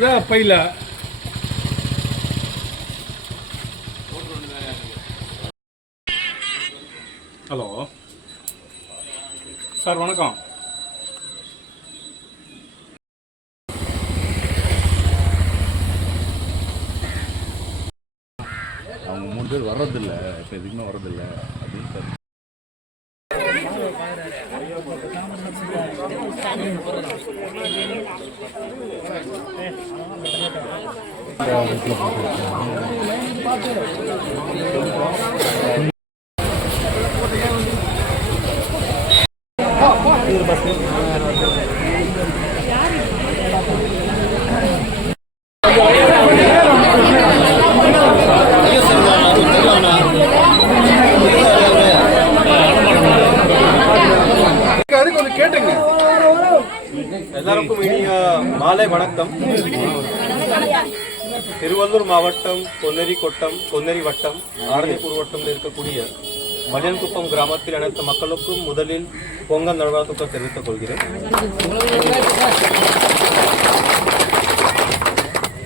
பையில hello sir வணக்கம். அவங்க 3 பேர் வர்றதில்லை, இப்போ எதுக்குமே வர்றதில்லை அப்படின்னு சார். எல்லாருக்கும் இனிய மாலை வணக்கம். திருவள்ளூர் மாவட்டம் பொன்னேரி வட்டம் ஆரணிப்பூர் வட்டத்தில் இருக்கக்கூடிய மலியன்குப்பம் கிராமத்தில் அனைத்து மக்களுக்கும் முதலில் பொங்கல் நல்வாழ்த்துக்கள் தெரிவித்துக் கொள்கிறேன்.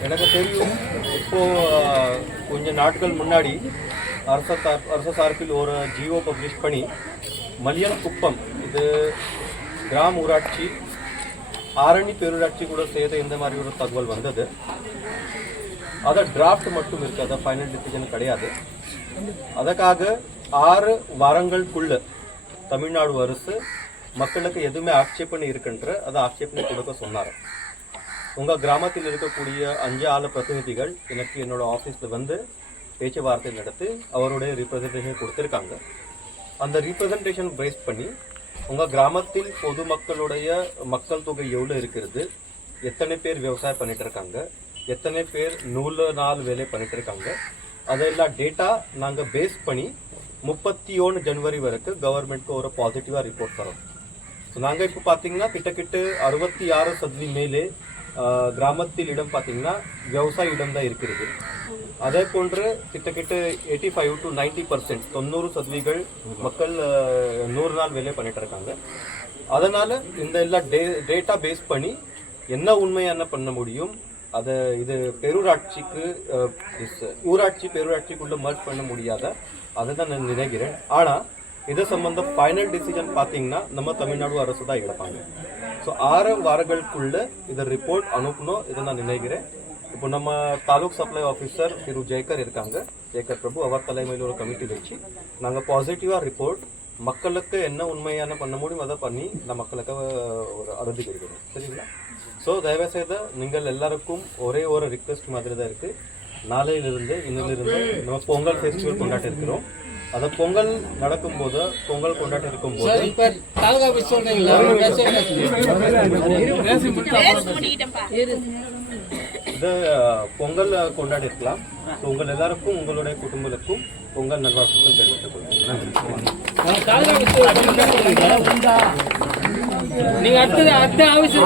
எனக்கு தெரியும், இப்போ கொஞ்ச நாட்கள் முன்னாடி அரசு சார்பில் ஒரு ஜியோ பப்ளிஷ் பண்ணி மலியன்குப்பம் இது கிராம ஊராட்சி ஆரணி பேரூராட்சி கூட சேர்த்து இந்த மாதிரி ஒரு தகவல் வந்தது. அதை டிராஃப்ட் மட்டும் இருக்கு, அதை ஃபைனல் டிசிஷன் கிடையாது. அதுக்காக 6 வாரங்களுக்குள்ள தமிழ்நாடு அரசு மக்களுக்கு எதுவுமே ஆட்சேபனை இருக்குன்ற அதை ஆட்சேபனை கொடுக்க சொன்னார். உங்கள் கிராமத்தில் இருக்கக்கூடிய 5 ஆளு பிரதிநிதிகள் எனக்கு என்னோட ஆஃபீஸில் வந்து பேச்சுவார்த்தை நடத்தி அவருடைய ரீப்ரசன்டேஷன் கொடுத்துருக்காங்க. அந்த ரீப்ரசன்டேஷன் பேஸ் பண்ணி உங்கள் கிராமத்தில் பொதுமக்களுடைய மக்கள் தொகை எவ்வளோ இருக்கிறது, எத்தனை பேர் விவசாயம் பண்ணிட்டு இருக்காங்க, எத்தனை பேர் 100 நாள் வேலை பண்ணிட்டு இருக்காங்க, அதெல்லாம் டேட்டா நாங்கள் பேஸ் பண்ணி 31 ஜனவரி வரைக்கும் கவர்மெண்ட்க்கு ஒரு பாசிட்டிவாக ரிப்போர்ட் தரோம். ஸோ நாங்கள் இப்போ பார்த்தீங்கன்னா கிட்டத்தட்ட 66% மேலே கிராமத்தில் இடம் பார்த்தீங்கன்னா விவசாய இடம் தான் இருக்கிறது. அதே போன்று கிட்டத்தட்ட 85 to 90% 90% மக்கள் 100 நாள் வேலை பண்ணிட்டு இருக்காங்க. அதனால இந்த எல்லாம் டேட்டா பேஸ் பண்ணி என்ன உண்மையான பண்ண முடியும், அதை இது பேரூராட்சிக்கு ஊராட்சி பேரூராட்சிக்குள்ள மர்ஜ் பண்ண முடியாத அதை தான் நான் நினைக்கிறேன். ஆனால் இது சம்பந்தம் ஃபைனல் டிசிஷன் பார்த்தீங்கன்னா நம்ம தமிழ்நாடு அரசு தான் எடுப்பாங்க. ஸோ 6 வாரங்களுக்குள்ள இதை ரிப்போர்ட் அனுப்பணும் இதை நான் நினைக்கிறேன். இப்போ நம்ம தாலுக் சப்ளை ஆஃபீஸர் திரு ஜெயக்கர் இருக்காங்க, ஜெயக்கர் பிரபு, அவர் தலைமையில் ஒரு கமிட்டி வச்சு நாங்கள் பாசிட்டிவாக ரிப்போர்ட் மக்களுக்கு என்ன உண்மையான பண்ண முடியும் அதை பண்ணி இந்த மக்களுக்கு ஒரு அறுதி கொடுக்கணும். சரிங்களா? ஸோ தயவுசெய்து நீங்கள் எல்லாருக்கும் ஒரே ஒரு ரிக்வெஸ்ட் மாதிரி தான் இருக்குது. நாளையிலிருந்து இன்னிலிருந்து நம்ம பொங்கல் ஃபெஸ்டிவல் கொண்டாடி இருக்கிறோம். அதை பொங்கல் நடக்கும்போது பொங்கல் கொண்டாடி இருக்கும்போது இது பொங்கல் கொண்டாடி இருக்கலாம். உங்கள் எல்லாருக்கும் உங்களுடைய குடும்பங்களுக்கும் பொங்கல் நல்வாழ்த்துக்கள் தெரிவித்துக் கொள்கிறேன். நீங்க அடுத்த ஆபீஸ்